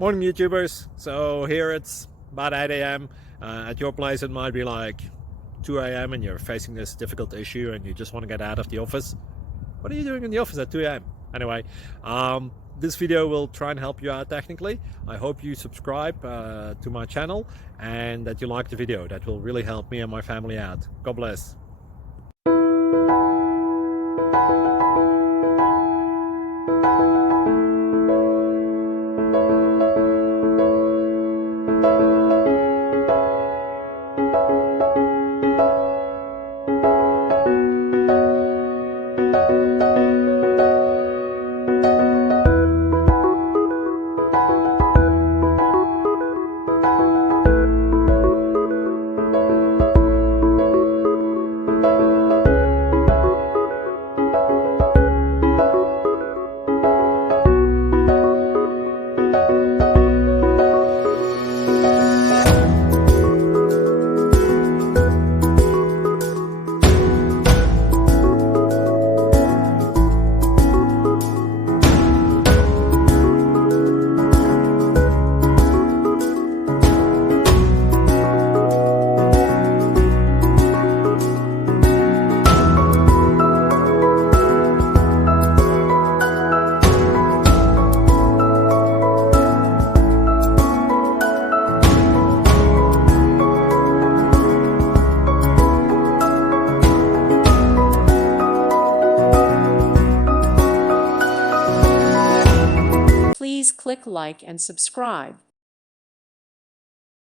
Morning, YouTubers. So here it's about 8 a.m. At your place, it might be like 2 a.m. and you're facing this difficult issue and you just want to get out of the office. What are you doing in the office at 2 a.m.? Anyway, this video will try and help you out technically. I hope you subscribe to my channel and that you like the video. That will really help me and my family out. God bless. Please click like and subscribe.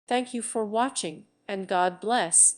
Thank you for watching, and God bless.